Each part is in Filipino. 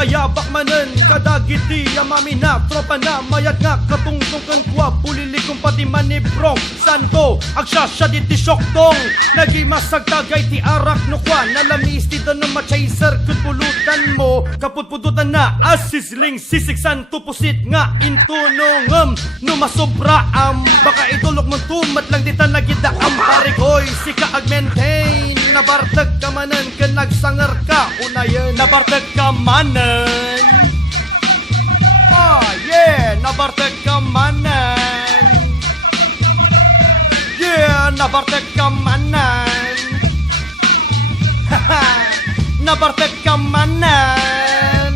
Agayabak manen kadagiti amami na tropa na mayat nga katungtungkan kwa pulilig kong pati manibrong santo agsasya diti syoktong nagi masagtagay ti arak no kwa nalamis ti tanong machaser kutpulutan mo kaputpututan na asisling sisig santo pusit nga intunong no masobra baka itulok mong tumat lang dita nagida ang parikoy si kaag-maintain nabartag ka manen kan nagsangar ka unayan nabartag ka manen yeah nabartag ka manen yeah nabartag ka manen nabartag ka manen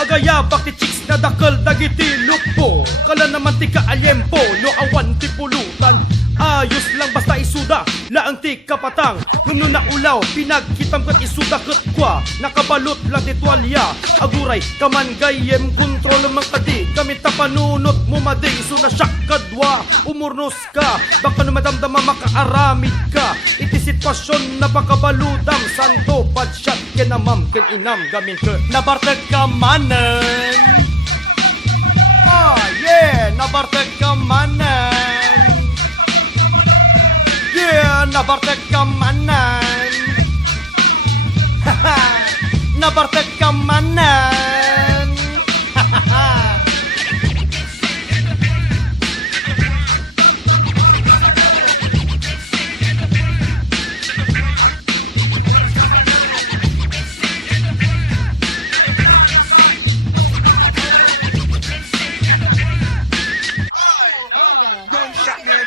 agayabak ti chicks na dakal dagiti lupo kala naman ti kaalyempo no awan ti pulutan ayos lang basta isuda laang ti kapatang ngumno na ulaw pinagkitam kat isuda kat kwa nakabalot lang ti tuwalya aguray kaman gayem kontrol mang kadi gamit ta panunot mo maday iso na syak kadwa umurnos ka baka no madamdama makaaramid ka iti sitwasyon na pakabaludam santo padsyat kenamam ken inam gamin ke nabartag ka manen yeah nabartag ka manen yeah nabartag ka manen nabartag ka manen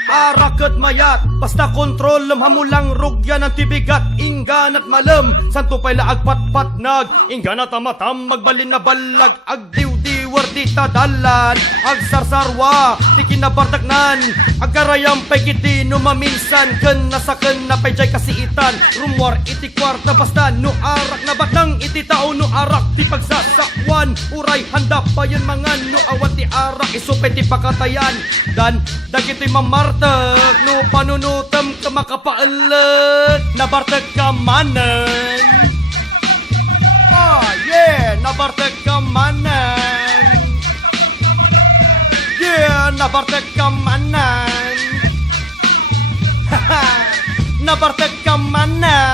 arakat mayat basta kontrol hamulang rugyan ang tibigat inggan at malam santo pay laag patpat nag inggan at amatam magbalin na balag agdiw-diwar di tadalan agsarsarwa di kinabartaknan agarayam pay kiti no maminsan ken nasaken na pay jay kasiitan rumwar iti kwarta basta no arak na batang iti tao no arak ti pagsasakwan uray handa pa yun mga no awat ti arak isupay ti pakatayan dan dagiti mamartag no panunutam ka makapaalat nabartag ka manen yeah nabartag ka manen yeah nabartag ka manen nabartag ka manen